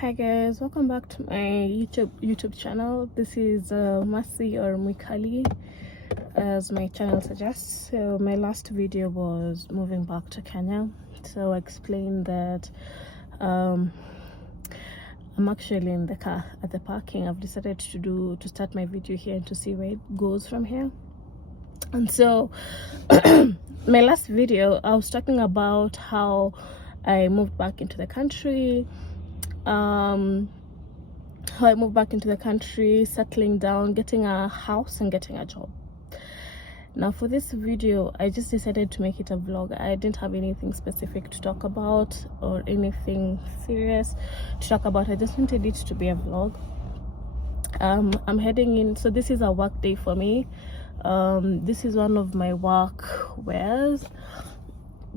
Hi guys, welcome back to my YouTube channel. This is Masi or Mwikali, as my channel suggests. So my last video was moving back to Kenya. So I explained that I'm actually in the car at the parking. I've decided to start my video here and to see where it goes from here. And so my last video, I was talking about how I moved back into the country, settling down, getting a house and getting a job. Now for this video, I just decided to make it a vlog. I didn't have anything specific to talk about or anything serious to talk about. I just wanted it to be a vlog. I'm heading in, so this is a work day for me. This is one of my work wears.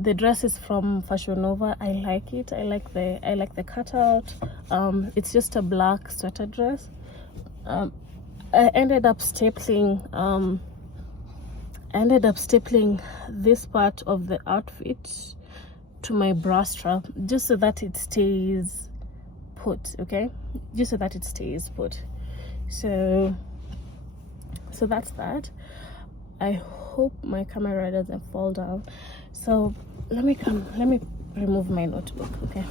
The dress is from Fashion Nova. I like it. I like the cutout. It's just a black sweater dress. I ended up stapling this part of the outfit to my bra strap just so that it stays put. Okay, just so that it stays put. So that's that. I hope my camera doesn't fall down. So let me remove my notebook. Okay,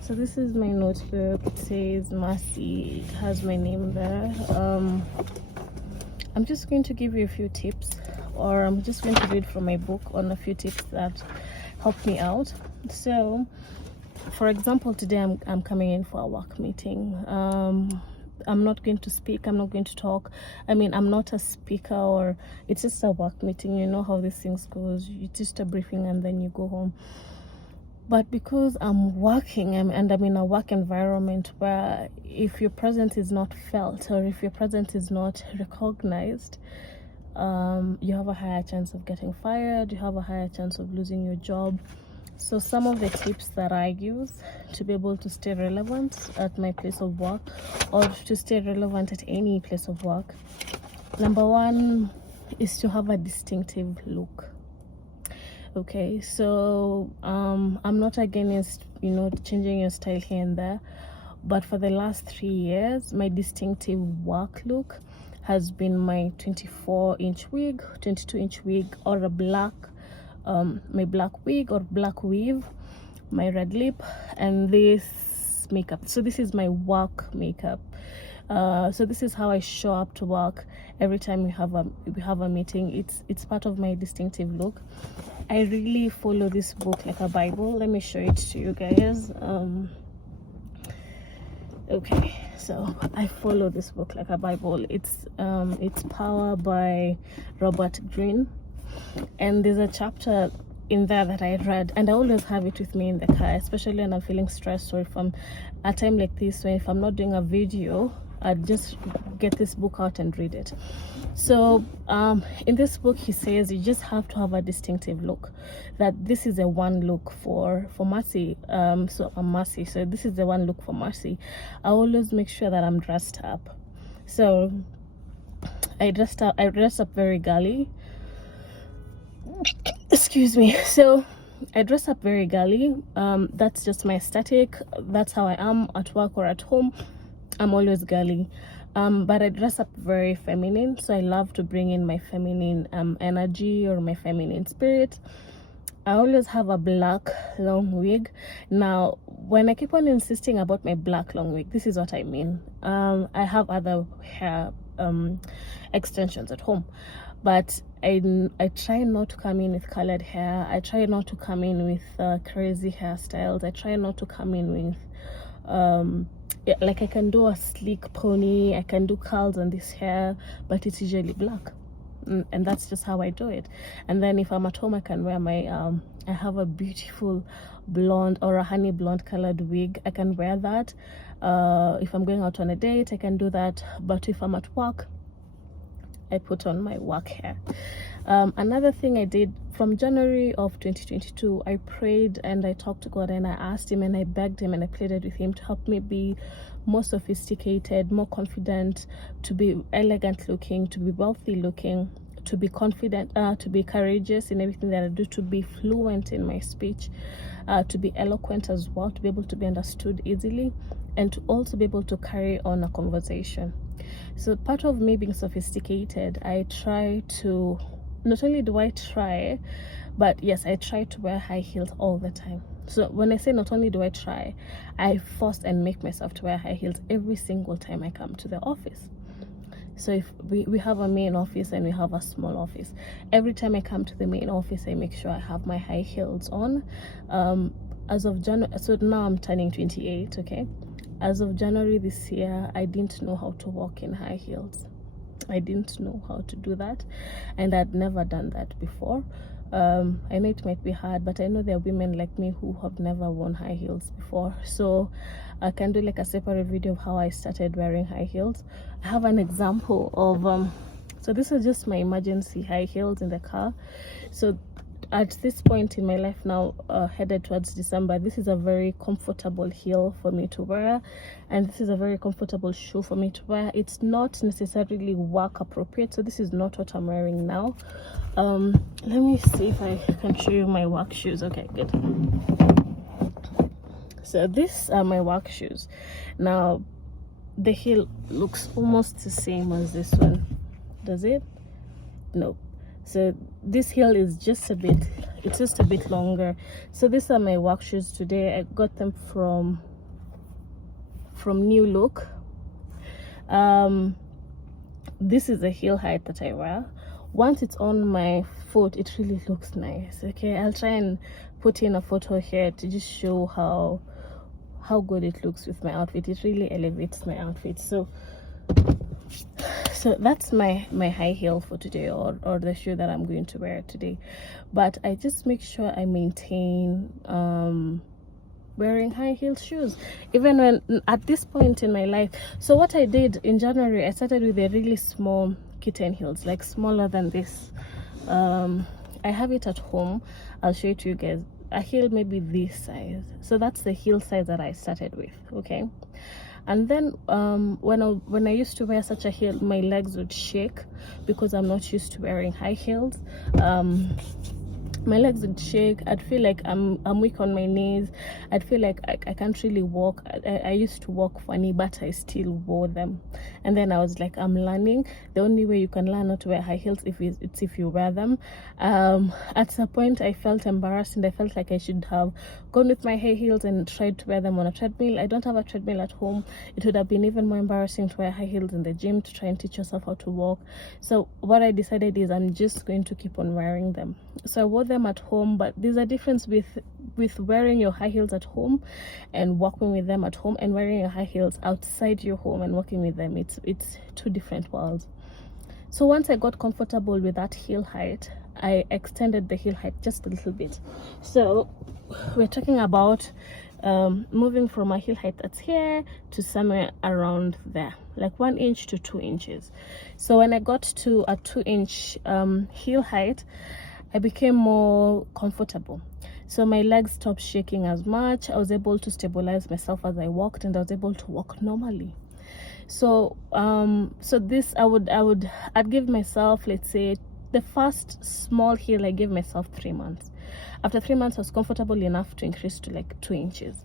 so this is my notebook. It says Masi. It has my name there. I'm just going to give you a few tips, or I'm just going to read from my book on a few tips that helped me out. So for example, today I'm coming in for a work meeting. I'm not going to speak, I'm not going to talk. I mean, I'm not a speaker, or it's just a work meeting. You know how these things goes. It's just a briefing and then you go home. But because I'm working and I'm in a work environment where if your presence is not felt, or if your presence is not recognized, you have a higher chance of getting fired, you have a higher chance of losing your job. So some of the tips that I use to be able to stay relevant at my place of work, or to stay relevant at any place of work. Number one is to have a distinctive look. Okay, so I'm not against, changing your style here and there, but for the last 3 years, my distinctive work look has been my 24-inch wig, 22-inch wig, or a black my black wig or black weave, my red lip, and this makeup. So this is my work makeup. So this is how I show up to work every time we have a meeting. It's part of my distinctive look. I really follow this book like a Bible. Let me show it to you guys. Okay, so I follow this book like a Bible. It's Power by Robert Greene, and there's a chapter in there that I read, and I always have it with me in the car, especially when I'm feeling stressed, or if I'm at a time like this, when if I'm not doing a video, I just get this book out and read it. So in this book, he says you just have to have a distinctive look. That this is a one look for Masi. So I'm Masi. So this is the one look for Masi. I always make sure that I'm dressed up. So I dressed up very girly. Excuse me. So I dress up very girly. That's just my aesthetic. That's how I am at work or at home. I'm always girly. But I dress up very feminine, so I love to bring in my feminine energy or my feminine spirit. I always have a black long wig. Now, when I keep on insisting about my black long wig, this is what I mean. I have other hair extensions at home, but I try not to come in with colored hair. I try not to come in with crazy hairstyles. I try not to come in with like I can do a sleek pony, I can do curls on this hair, but it's usually black, and that's just how I do it. And then if I'm at home, I can wear my I have a beautiful blonde or a honey blonde colored wig. I can wear that. If I'm going out on a date, I can do that. But if I'm at work, I put on my work hair. Another thing I did from January of 2022, I prayed and I talked to God, and I asked him and I begged him and I pleaded with him to help me be more sophisticated, more confident, to be elegant looking, to be wealthy looking, to be confident, to be courageous in everything that I do, to be fluent in my speech, to be eloquent as well, to be able to be understood easily, and to also be able to carry on a conversation. So part of me being sophisticated, I try to, not only do I try, but yes, I try to wear high heels all the time. So when I say not only do I try, I force and make myself to wear high heels every single time I come to the office. So if we have a main office and we have a small office, every time I come to the main office, I make sure I have my high heels on. As of January, so now I'm turning 28, okay? As of January this year, I didn't know how to walk in high heels. I didn't know how to do that, and I'd never done that before. I know it might be hard, but I know there are women like me who have never worn high heels before, so I can do like a separate video of how I started wearing high heels. I have an example of so this is just my emergency high heels in the car. So at this point in my life now, headed towards December, this is a very comfortable heel for me to wear, and this is a very comfortable shoe for me to wear. It's not necessarily work appropriate, so this is not what I'm wearing now. Let me see if I can show you my work shoes. Okay, good. So these are my work shoes. Now the heel looks almost the same as this one. Does it? No. So this heel is just a bit, it's just a bit longer. So these are my work shoes today. I got them from New Look. This is the heel height that I wear. Once it's on my foot, it really looks nice. Okay, I'll try and put in a photo here to just show how good it looks with my outfit. It really elevates my outfit. So that's my high heel for today, or the shoe that I'm going to wear today. But I just make sure I maintain wearing high heel shoes even when at this point in my life. So what I did in January, I started with a really small kitten heels, like smaller than this. I have it at home. I'll show it to you guys. A heel maybe this size. So that's the heel size that I started with. Okay. And then when I used to wear such a heel, my legs would shake because I'm not used to wearing high heels. My legs would shake. I'd feel like I'm weak on my knees. I'd feel like I can't really walk. I used to walk funny, but I still wore them. And then I was like, I'm learning. The only way you can learn not to wear high heels it's if you wear them. At some point I felt embarrassed, and I felt like I should have gone with my high heels and tried to wear them on a treadmill. I don't have a treadmill at home. It would have been even more embarrassing to wear high heels in the gym to try and teach yourself how to walk. So what I decided is I'm just going to keep on wearing them. So I wore them at home, but there's a difference with wearing your high heels at home and walking with them at home, and wearing your high heels outside your home and walking with them. It's two different worlds. So once I got comfortable with that heel height, I extended the heel height just a little bit. So we're talking about moving from a heel height that's here to somewhere around there, like 1 inch to 2 inches. So when I got to a 2-inch heel height, I became more comfortable. So my legs stopped shaking as much. I was able to stabilize myself as I walked, and I was able to walk normally. So so this I'd give myself, let's say, the first small heel I gave myself 3 months. After 3 months, I was comfortable enough to increase to like 2 inches.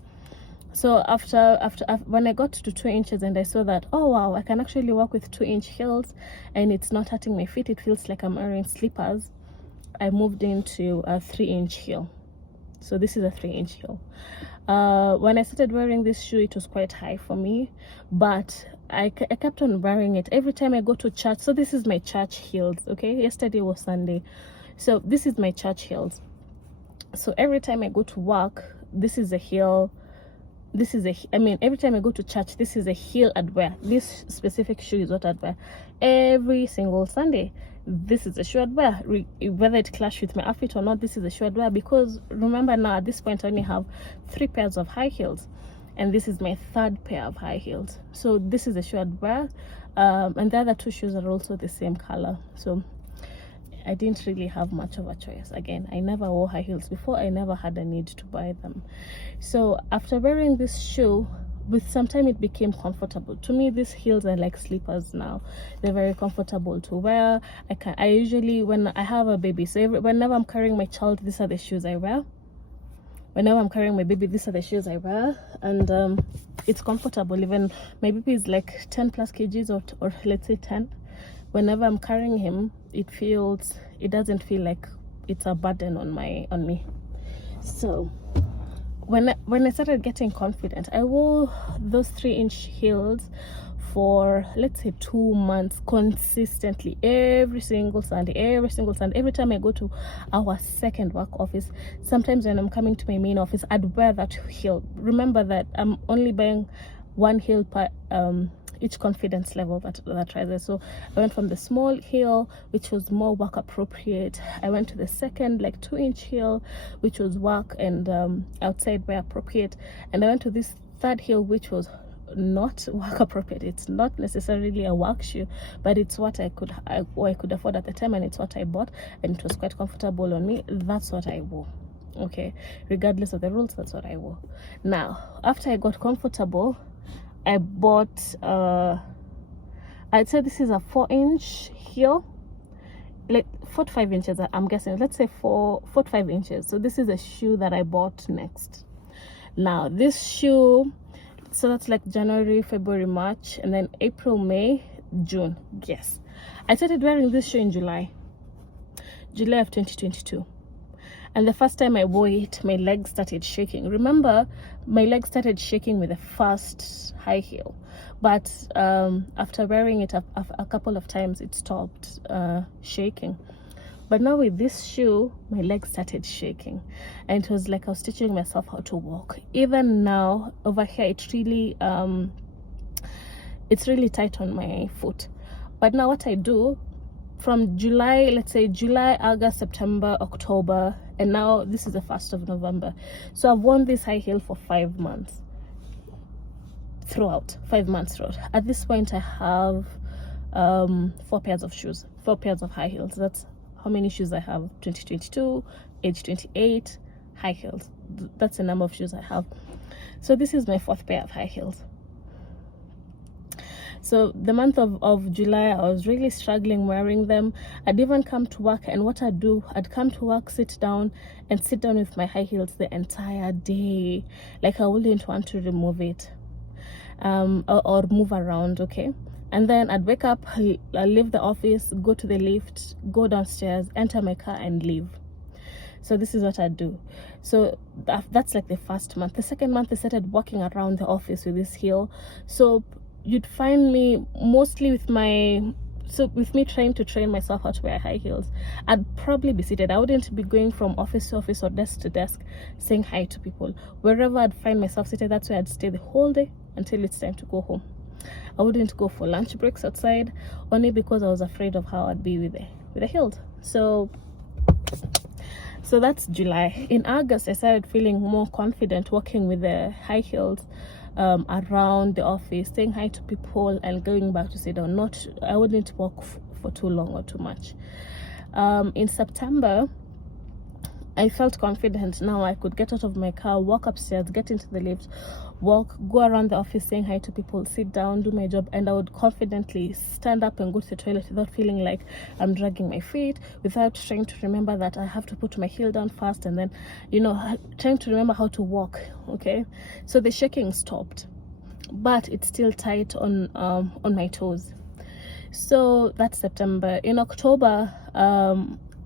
So after when I got to 2 inches and I saw that, oh wow, I can actually walk with 2-inch heels and it's not hurting my feet, it feels like I'm wearing slippers, I moved into a 3-inch heel. So this is a 3-inch heel. When I started wearing this shoe, it was quite high for me, but I kept on wearing it every time I go to church. So this is my church heels. Okay, yesterday was Sunday, so this is my church heels. So every time I go to work, this is a heel. Every time I go to church, this is a heel I'd wear. This specific shoe is what I'd wear every single Sunday. This is the shoe I'd wear, whether it clashed with my outfit or not. This is the shoe I'd wear, because remember, now at this point I only have 3 pairs of high heels, and this is my 3rd pair of high heels. So this is the shoe I'd wear, and the other 2 shoes are also the same color. So I didn't really have much of a choice. Again, I never wore high heels before. I never had a need to buy them. So after wearing this shoe, with some time it became comfortable to me. These heels are like slippers now. They're very comfortable to wear. I usually, when I have a baby, so whenever I'm carrying my child, these are the shoes I wear. Whenever I'm carrying my baby, these are the shoes I wear, and it's comfortable. Even my baby is like 10 plus kgs, or let's say 10. Whenever I'm carrying him, it doesn't feel like it's a burden on me. So when I started getting confident, I wore those 3-inch heels for, let's say, 2 months consistently, every single Sunday. Every time I go to our second work office, sometimes when I'm coming to my main office, I'd wear that heel. Remember that I'm only buying one heel per each confidence level that rises. So I went from the small heel, which was more work appropriate. I went to the second, like 2-inch heel, which was work and outside wear appropriate, and I went to this third heel, which was not work appropriate. It's not necessarily a work shoe, but it's what I could afford at the time, and it's what I bought, and it was quite comfortable on me. That's what I wore. Okay, regardless of the rules, that's what I wore. Now, after I got comfortable, I bought I'd say this is a 4-inch heel, like 4 to 5 inches, I'm guessing. Let's say 4 to 5 inches. So this is a shoe that I bought next. Now this shoe, so that's like January, February, March, and then April, May, June. Yes, I started wearing this shoe in July of 2022. And the first time I wore it, my legs started shaking. Remember, my legs started shaking with the first high heel, but after wearing it a couple of times, it stopped shaking. But now with this shoe, my legs started shaking, and it was like I was teaching myself how to walk. Even now, over here, it's really tight on my foot. But now what I do, from July, let's say July, August, September, October, and now this is the 1st of November. So I've worn this high heel for 5 months throughout. At this point, I have 4 pairs of shoes, 4 pairs of high heels. That's how many shoes I have. 2022, age 28, high heels. That's the number of shoes I have. So this is my 4th pair of high heels. So the month of July, I was really struggling wearing them. I'd even come to work, and what I'd do, I'd come to work, sit down with my high heels the entire day. Like I wouldn't want to remove it or move around, okay? And then I'd wake up, I'd leave the office, go to the lift, go downstairs, enter my car, and leave. So this is what I do. So that's like the first month. The second month, I started walking around the office with this heel. So you'd find me mostly with me trying to train myself how to wear high heels. I'd probably be seated. I wouldn't be going from office to office or desk to desk saying hi to people. Wherever I'd find myself seated, that's where I'd stay the whole day until it's time to go home. I wouldn't go for lunch breaks outside, only because I was afraid of how I'd be with the heels. So that's July. In August, I started feeling more confident walking with the high heels around the office, saying hi to people and going back to sit down. I wouldn't walk for too long or too much. In September, I felt confident. Now I could get out of my car, walk upstairs, get into the lift, go around the office saying hi to people, sit down, do my job, and I would confidently stand up and go to the toilet without feeling like I'm dragging my feet, without trying to remember that I have to put my heel down first, and then, trying to remember how to walk, okay? So the shaking stopped, but it's still tight on my toes. So that's September. In October,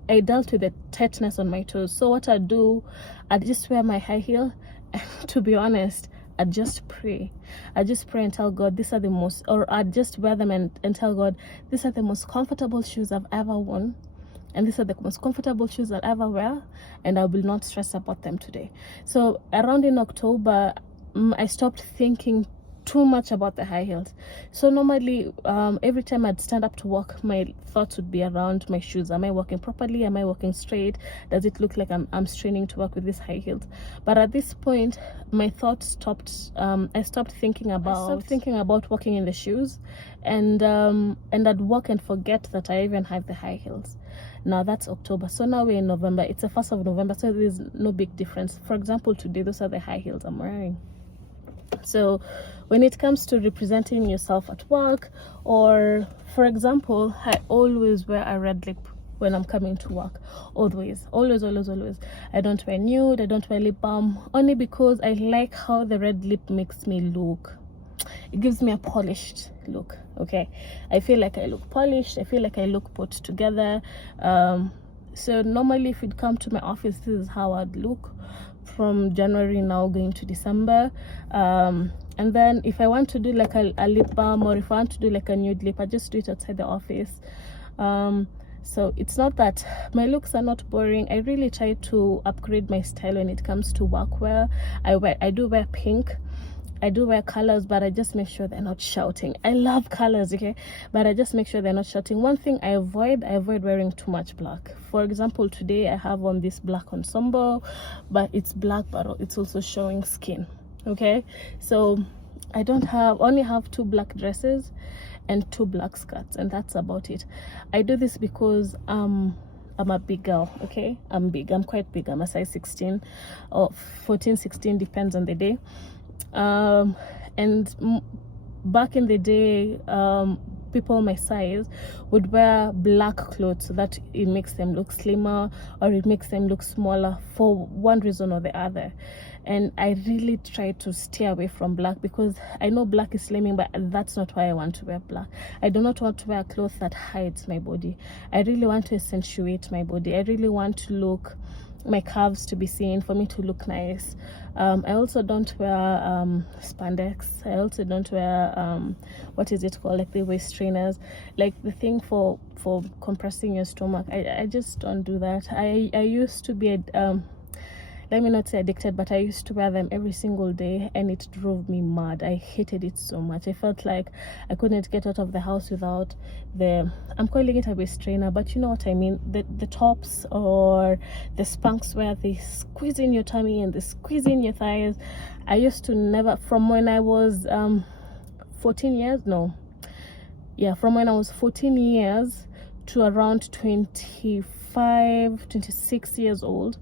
I dealt with the tightness on my toes. So what I do, I just wear my high heel, and to be honest, I just pray and tell God, these are the most, or I just wear them and tell God, these are the most comfortable shoes I've ever worn, and these are the most comfortable shoes I'll ever wear, and I will not stress about them today. So around in October, I stopped thinking too much about the high heels. So normally, every time I'd stand up to walk, my thoughts would be around my shoes. Am I walking properly? Am I walking straight? Does it look like I'm straining to walk with these high heels? But at this point, my thoughts stopped. I stopped thinking about walking in the shoes, and I'd walk and forget that I even have the high heels. Now that's October. So now we're in November. It's the 1st of November, so there's no big difference. For example, today, those are the high heels I'm wearing. So when it comes to representing yourself at work, or for example, I always wear a red lip when I'm coming to work. Always. I don't wear nude, I don't wear lip balm, only because I like how the red lip makes me look. It gives me a polished look. Okay, I feel like I look polished, I feel like I look put together. So normally if you'd come to my office, this is how I'd look from January now going to December. And then if I want to do like a lip balm, or if I want to do like a nude lip, I just do it outside the office. So it's not that my looks are not boring. I really try to upgrade my style when it comes to workwear. I do wear pink, I do wear colors, but I just make sure they're not shouting. I love colors, okay, but I just make sure they're not shouting. One thing I avoid wearing too much black. For example, today I have on this black ensemble, but it's black, but it's also showing skin. Okay, so I only have 2 black dresses and 2 black skirts, and that's about it. I do this because I'm a big girl. Okay, I'm quite big. I'm a size 16 or 14, 16, depends on the day. Back in the day, people my size would wear black clothes so that it makes them look slimmer, or it makes them look smaller for one reason or the other. And I really try to stay away from black, because I know black is slimming, but that's not why I want to wear black. I do not want to wear clothes that hides my body. I really want to accentuate my body. I really want to look, my calves to be seen, for me to look nice. I also don't wear spandex. I also don't wear what is it called, like the waist trainers, like the thing for compressing your stomach. I just don't do that. I used to be let me not say addicted, but I used to wear them every single day, and it drove me mad. I hated it so much. I felt like I couldn't get out of the house without I'm calling it a waist trainer, but you know what I mean, the tops or the Spanx where they squeeze in your tummy and they squeeze in your thighs. I used to never, from when I was 14 years, no, yeah, from when I was 14 years to around 25, 26 years old,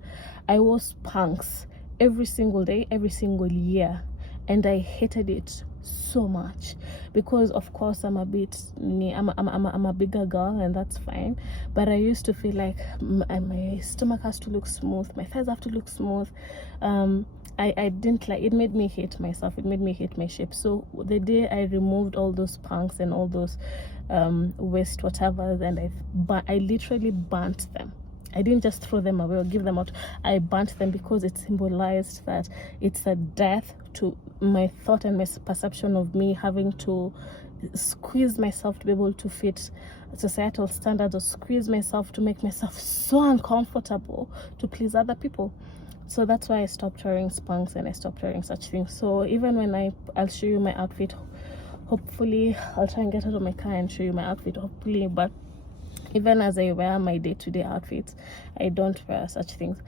I wore Spanx every single day, every single year, and I hated it so much, because of course I'm a bigger girl, and that's fine, but I used to feel like my stomach has to look smooth, my thighs have to look smooth. I didn't like it. Made me hate myself, it made me hate my shape. So the day I removed all those Spanx and all those waist whatever, and I literally burnt them. I didn't just throw them away or give them out. I burnt them because it symbolized that it's a death to my thought and my perception of me having to squeeze myself to be able to fit societal standards, or squeeze myself to make myself so uncomfortable to please other people. So that's why I stopped wearing Spanx and I stopped wearing such things. So even when I'll show you my outfit, hopefully I'll try and get out of my car and show you my outfit, hopefully, but even as I wear my day-to-day outfits, I don't wear such things.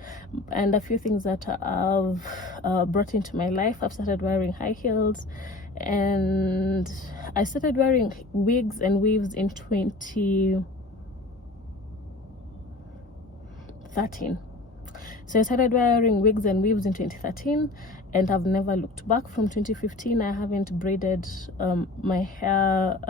And a few things that I've brought into my life, I've started wearing high heels, and I started wearing wigs and weaves in 2013. So I started wearing wigs and weaves in 2013, and I've never looked back. From 2015, I haven't braided my hair.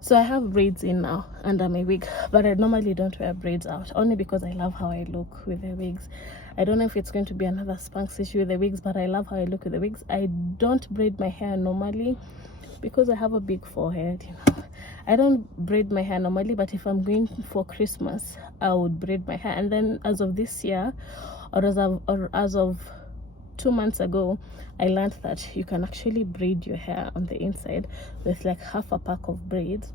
So I have braids in now under my wig, but I normally don't wear braids out, only because I love how I look with the wigs. I don't know if it's going to be another Spanx issue with the wigs, but I love how I look with the wigs. I don't braid my hair normally because I have a big forehead, you know. I don't braid my hair normally, but if I'm going for Christmas, I would braid my hair. And then as of this year, or as of 2 months ago, I learned that you can actually braid your hair on the inside with like half a pack of braids,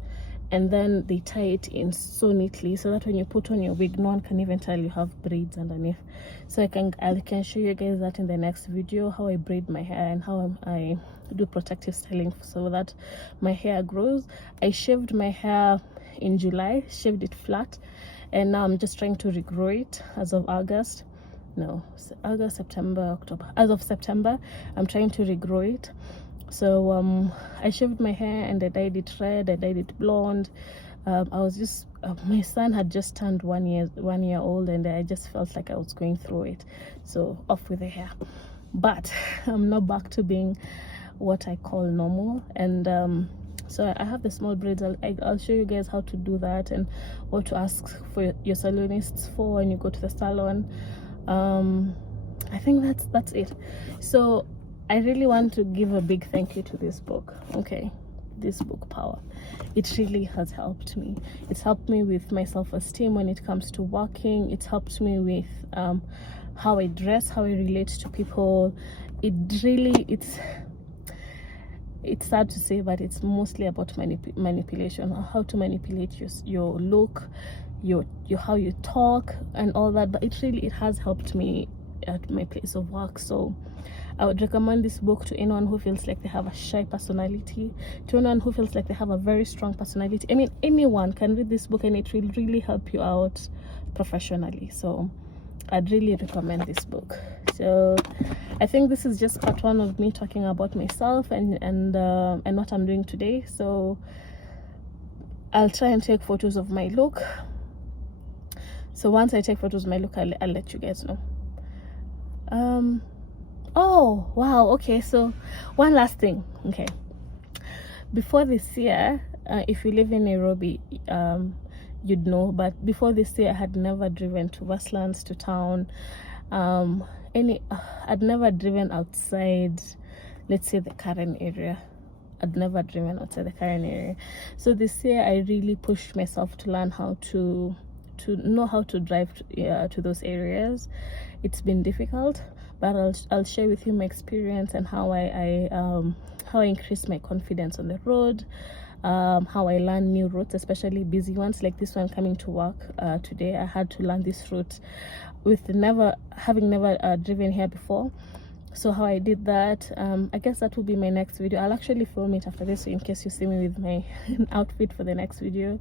and then they tie it in so neatly so that when you put on your wig, no one can even tell you have braids underneath. So I can show you guys that in the next video, how I braid my hair and how I do protective styling so that my hair grows. I shaved my hair in July, shaved it flat, and now I'm just trying to regrow it as of August, September, October. As of September, I'm trying to regrow it. So I shaved my hair and I dyed it red, I dyed it blonde. I was just my son had just turned 1 year old, and I just felt like I was going through it, so off with the hair. but I'm not back to being what I call normal. And so I have the small braids. I'll show you guys how to do that and what to ask for your salonists for when you go to the salon. I think that's it. So I really want to give a big thank you to this book. Okay, this book, Power. It really has helped me. It's helped me with my self-esteem when it comes to working. It's helped me with how I dress, how I relate to people. It's sad to say, but it's mostly about manipulation, how to manipulate your look, your how you talk and all that. But it has helped me at my place of work. So I would recommend this book to anyone who feels like they have a shy personality, to anyone who feels like they have a very strong personality. I mean, anyone can read this book and it will really help you out professionally. So I'd really recommend this book. So I think this is just part one of me talking about myself and what I'm doing today. So I'll try and take photos of my look. So once I take photos of my look, I'll let you guys know. Oh wow, okay, so one last thing. Okay, before this year, if you live in Nairobi, you'd know, but before this year I had never driven to Westlands, to town. I'd never driven outside, let's say, the Karen area. I'd never driven outside the Karen area. So this year I really pushed myself to learn how to know how to drive to those areas. It's been difficult, but I'll share with you my experience and how I increased my confidence on the road, how I learned new routes, especially busy ones like this one coming to work today. I had to learn this route with having never driven here before. So how I did that, I guess that will be my next video. I'll actually film it after this, so in case you see me with my outfit for the next video.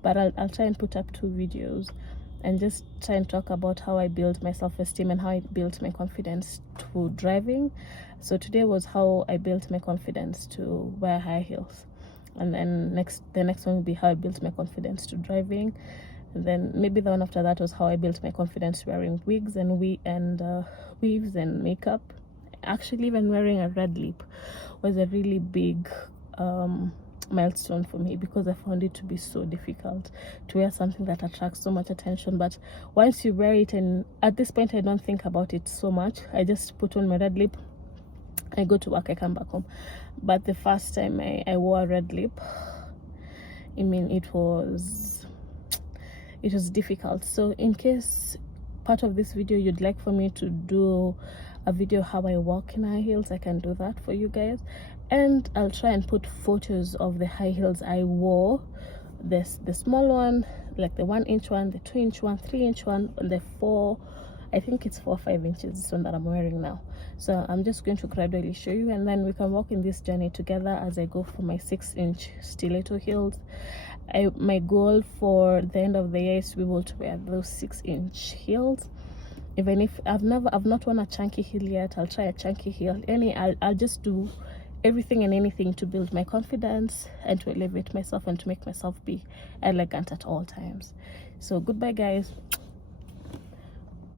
But I'll try and put up 2 videos and just try and talk about how I built my self-esteem and how I built my confidence to driving. So today was how I built my confidence to wear high heels, and then the next one will be how I built my confidence to driving, and then maybe the one after that was how I built my confidence wearing wigs and weaves and makeup. Actually, even wearing a red lip was a really big milestone for me, because I found it to be so difficult to wear something that attracts so much attention. But once you wear it, and at this point I don't think about it so much, I just put on my red lip, I go to work, I come back home. But the first time I wore a red lip, I mean, it was difficult. So in case part of this video you'd like for me to do a video how I walk in high heels, I can do that for you guys. And I'll try and put photos of the high heels I wore, the small one, like the 1-inch one, the 2-inch one, 3-inch one, and the 4, I think it's 4 or 5 inches, this one that I'm wearing now. So I'm just going to gradually show you, and then we can walk in this journey together as I go for my 6-inch stiletto heels. My goal for the end of the year is to be able to wear those 6-inch heels. Even if I've not worn a chunky heel yet, I'll try a chunky heel. I'll just do everything and anything to build my confidence and to elevate myself and to make myself be elegant at all times. So goodbye guys.